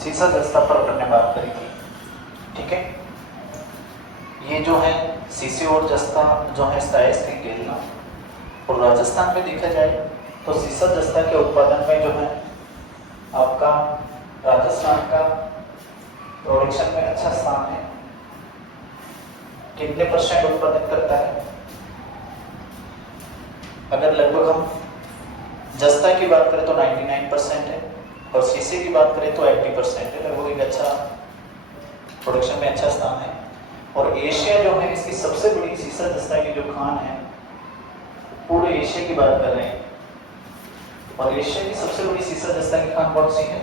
सीसा जस्ता पर अपन ने बात करी थी, ठीक है। ये जो है सीसे और जस्ता जो है स्थायी केरला और राजस्थान में देखा जाए तो सीसा जस्ता के उत्पादन में जो है आपका राजस्थान का प्रोडक्शन में अच्छा स्थान है। कितने % उत्पादन करता है? अगर लगभग हम जस्ता की बात करें तो 99% है और सीसे की बात करें तो 80% है। लगभग एक अच्छा प्रोडक्शन में अच्छा स्थान है। और एशिया जो है इसकी सबसे बड़ी सीसा जस्ता की जो खान है, पूरे एशिया की बात कर रहे हैं, और एशिया की सबसे बड़ी सीसा जस्ता की खान कौन सी है?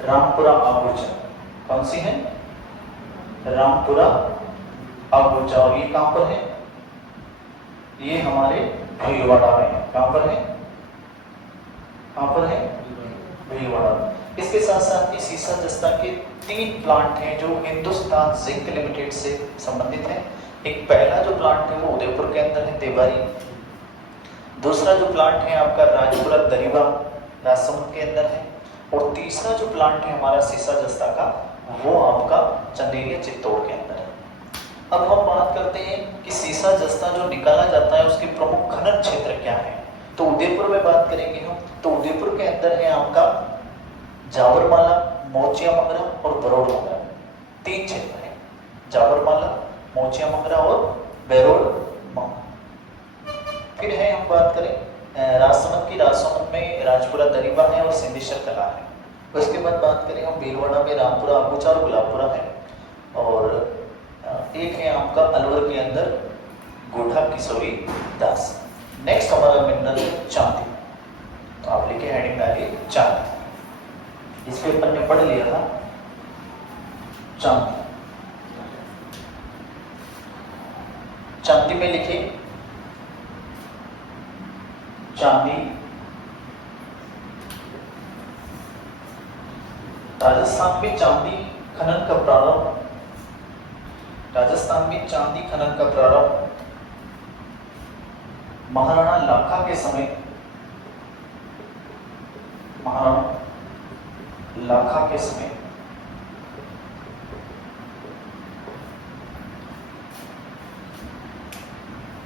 रामपुरा आबूचा। कौन सी है? रामपुरा आबूचा। और ये कहां पर है? ये हमारे भीलवाड़ा में है। कहां पर है? कहां पर है? भीलवाड़ा। इसके साथ साथ ये सीसा जस्ता के 3 प्लांट हैं जो हिंदुस्तान जिंक लिमिटेड से संबंधित हैं। एक पहला जो प्लांट है वो उदयपुर के अंदर है, देवारी। दूसरा जो प्लांट है आपका राजपुरा दरीबा राजसमंद के अंदर है। और तीसरा जो प्लांट है हमारा सीसा जस्ता का वो आपका चंदेरिया चित्तौड़ के अंदर है। अब हम बात करते हैं कि सीसा जस्ता जो निकाला जाता है उसके प्रमुख खनन क्षेत्र क्या है। तो उदयपुर में बात करेंगे हम, तो उदयपुर के अंदर है आपका जावरमाला, मोचिया मंगरा और बरोड़ मंगरा। 3 क्षेत्र है, जावरमाला, मोचिया मंगरा और बेरोड़ मंगरा। फिर है हम बात करें राजसमंद की, राजसमंद में राजपुरा दरीबा है और सिंधेश्वर कला है। उसके बाद बात करें हम भीलवाड़ा में रामपुरा आबूचा और गुलाबपुरा है। और एक है आपका अलवर के अंदर गोढ़ा किशोरी दास। नेक्स्ट हमारा मिनरल है चांदी। तो आप लिखे हेडिंग डालिए चांदी। इस पे अपन ने पढ़ लिया था चांदी। चांदी में लिखे चांदी राजस्थान में चांदी खनन का प्रारंभ, राजस्थान में चांदी खनन का प्रारंभ महाराणा लाखा के समय, महाराणा लाखा के समय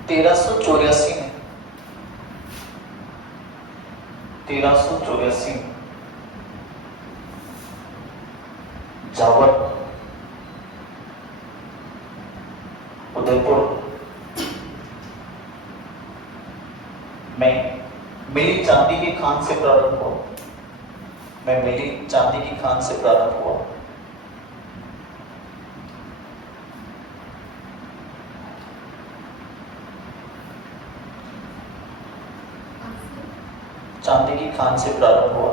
1384 में, 1384 में जावर, उदयपुर में मिली चांदी की खान से प्रारंभ हुआ, में मिली चांदी की खान से प्रारंभ हुआ। चांदी की खान से प्रारंभ हुआ।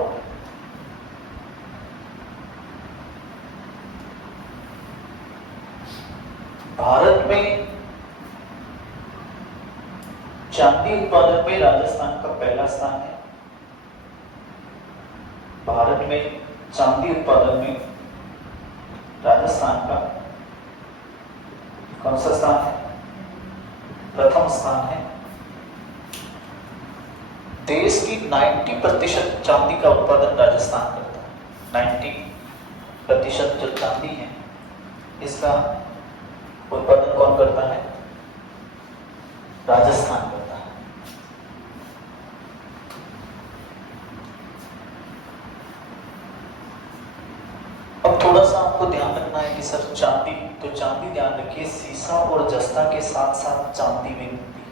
भारत में चांदी उत्पादन में राजस्थान का पहला स्थान है। भारत में चांदी उत्पादन में राजस्थान का कौन सा स्थान है? प्रथम स्थान है। देश की 90% चांदी का उत्पादन राजस्थान करता है। 90% जो चांदी है इसका उत्पादन कौन करता है? राजस्थान करता है। अब थोड़ा सा आपको ध्यान रखना है कि सर चांदी, तो चांदी ध्यान रखिए सीसा और जस्ता के साथ साथ चांदी में मिलती है।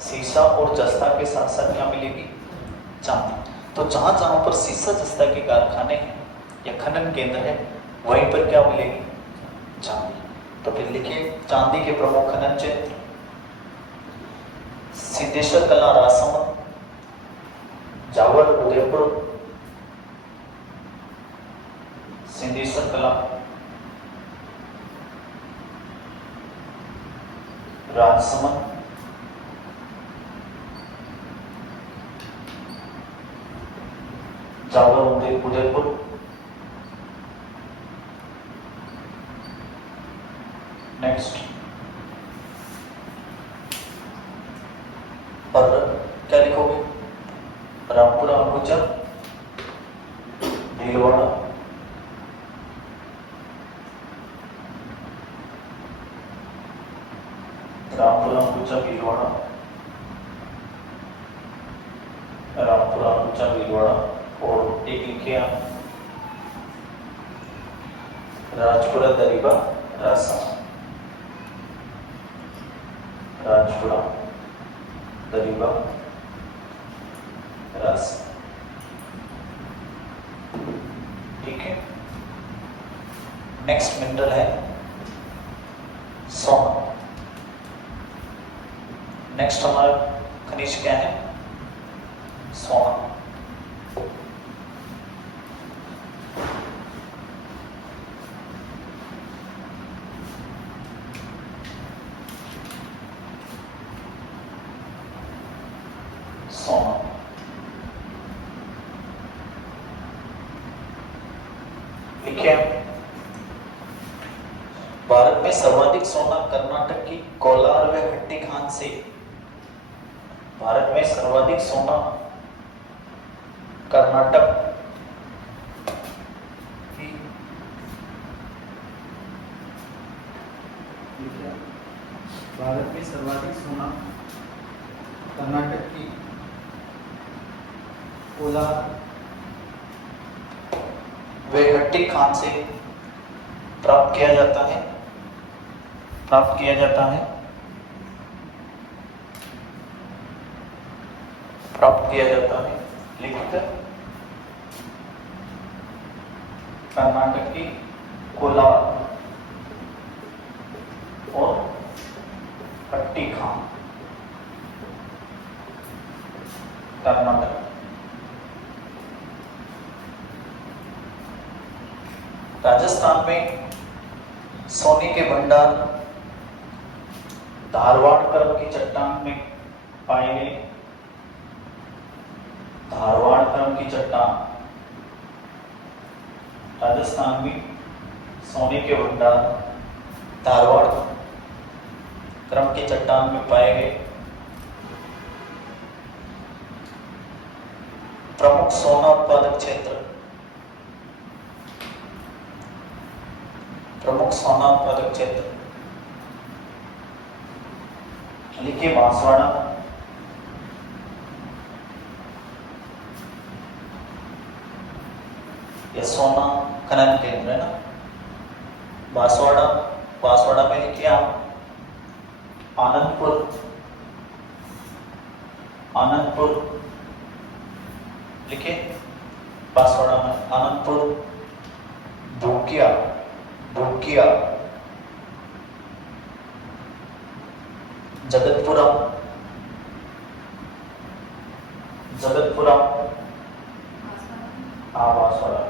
सीसा और जस्ता के साथ साथ क्या मिलेगी? चांदी। तो जहां जहां पर सीसा जस्ता के कारखाने हैं या खनन केंद्र है वहीं पर क्या मिलेगी? चांदी। तो फिर लिखिए चांदी के प्रमुख खनन क्षेत्र सिद्धेश्वर कला राजसमंद, जावर उदयपुर, सिद्धेश्वर कला राजसमंद, जावर उदयपुर, नेक्स्ट। और क्या लिखोगे? रामपुरा आबूचा रामपुरा ऊंचा भीलवाड़ा, और एक लिखे आप राजपुरा दरीबा रासा, राजपुरा दरीबा रासा। ठीक है। नेक्स्ट मिनरल है सोना। नेक्स्ट हमारा खनिज क्या है? सोना। सोना लिखिए। भारत में सर्वाधिक सोना कर्नाटक की कोलार व हट्टी खान से। भारत में सर्वाधिक सोना कर्नाटक की, भारत में सर्वाधिक सोना कर्नाटक की कोलार व हट्टी खान से प्राप्त किया जाता है, प्राप्त किया जाता है, प्राप्त किया जाता है। लिखकर कर्नाटक की कोलार और हट्टी खान, कर्नाटक। राजस्थान में सोने के भंडार धारवाड़ क्रम की चट्टान में पाए गए। धारवाड़ क्रम की चट्टान, राजस्थान में सोने के भंडार धारवाड़ क्रम की चट्टान में पाए गए। प्रमुख सोना उत्पादक क्षेत्र, प्रमुख सोना उत्पादक क्षेत्र लिखिए बांसवाड़ा, ये सोना खनन केंद्र है ना, बांसवाड़ा। बांसवाड़ा में लिखिए आप आनंदपुर, आनंदपुर लिखिए बांसवाड़ा में आनंदपुर, भूकिया, भूकिया, जगतपुरा, जगतपुरा, हाँ बांसवाड़ा।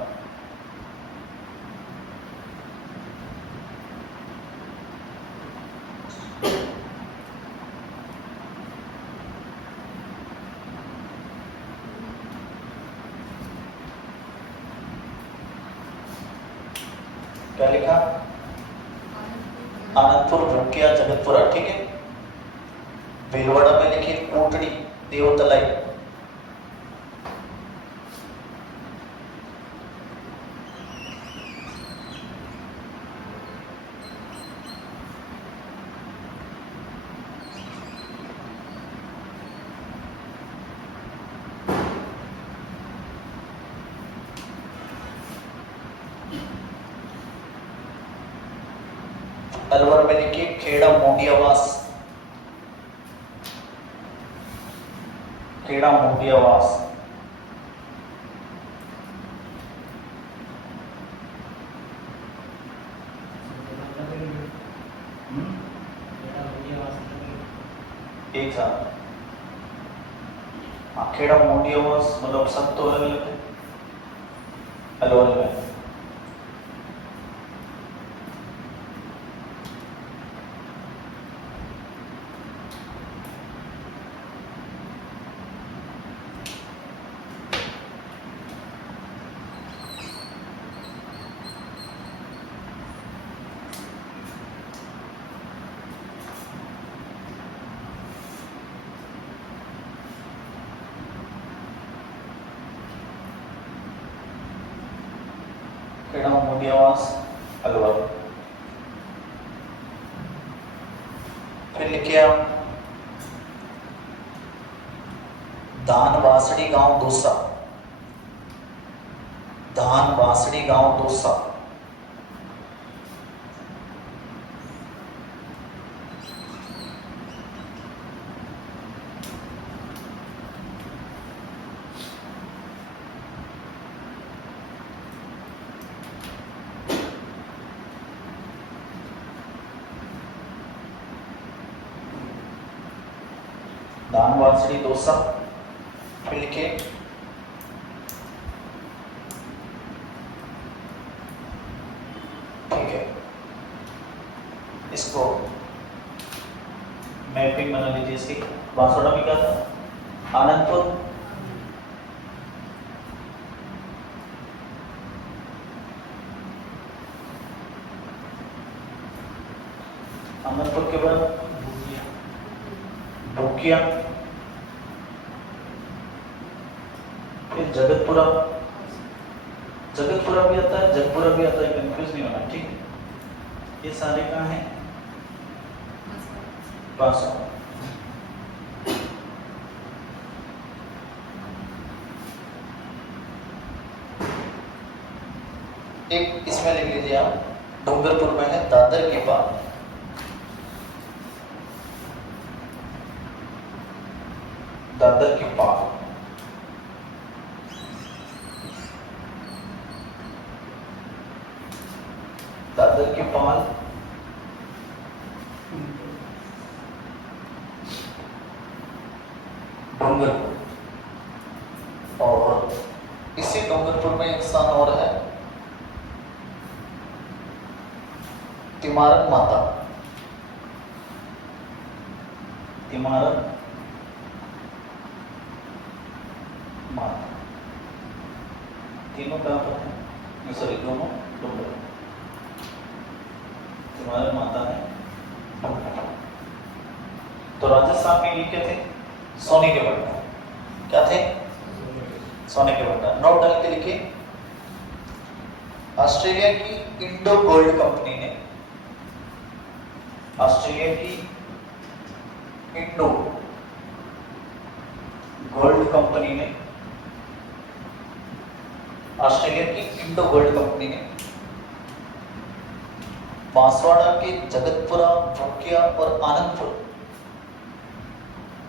क्या लिखा? आनंदपुर, भूकिया, जगतपुरा। ठीक है। भीलवाड़ा में लिखिए कोटड़ी, देवतलाई, अलवर में लिखिए खेड़ा मोडियावास, खेड़ा मोडियावास, एक साथ। हाँ, खेड़ा मोडियावास मतलब सब तो अलग अलग है। अलवर में खेड़ा मोडियावास अलवर। फिर लिखिए आप धान बासड़ी गांव दौसा, धान बासड़ी गांव दौसा। धान बासड़ी दौसा फिर लिखे ठीक है। इसको मैपिंग बना लीजिए इसकी। बांसवाड़ा में क्या था? आनंदपुर, आनंदपुर के बाद भूकिया, फिर जगतपुरा, जगतपुरा भी आता है, जगपुरा भी आता है, कंफ्यूज नहीं होना, ठीक है। ये सारे कहाँ हैं? बांसवाड़ा। एक इसमें लिख लीजिए आप, डूंगरपुर में है दादर के पास, दादर के पास। दादर के पास डूंगरपुर, और इसी डूंगरपुर में एक स्थान और है, तिमारक माता, तिमारक माता। तीनों कहाँ पर है? सॉरी, दोनों डूंगर। तिमारक माता है। तो राजस्थान में ये क्या थे? सोने के भंडार। क्या थे? सोने के भंडार। नोट डाल के लिखिए। ऑस्ट्रेलिया की इंडो गोल्ड कंपनी ने, ऑस्ट्रेलिया की इंडो गोल्ड कंपनी ने, ऑस्ट्रेलिया की इंडो गोल्ड कंपनी ने बांसवाड़ा के जगतपुरा, भूकिया और आनंदपुर,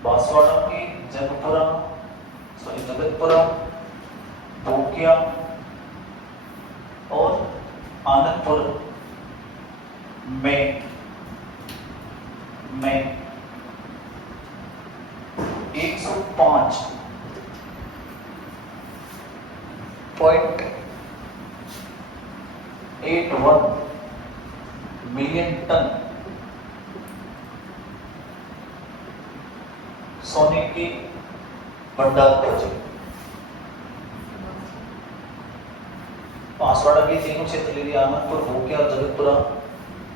बांसवाड़ा के जगतपुरा, भूकिया और आनंदपुर में 105.81 मिलियन टन सोने की भंडार खोजे। बांसवाड़ा के तीनों क्षेत्र ले लिया, आनंदपुर, भूकिया और जगतपुरा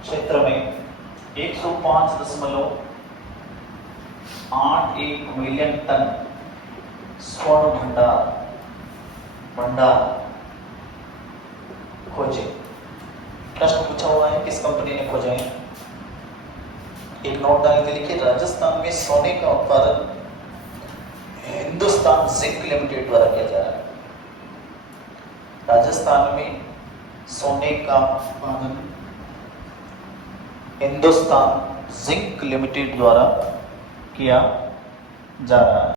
क्षेत्र में 105.81 मिलियन टन स्वर्ण भंडार खोजे। प्रश्न पूछा हुआ है किस कंपनी ने खोजा है? एक नोट डाल के लिखिए। राजस्थान में सोने का उत्पादन हिंदुस्तान जिंक लिमिटेड द्वारा किया जा रहा है। राजस्थान में सोने का उत्पादन हिंदुस्तान जिंक लिमिटेड द्वारा किया जा रहा है।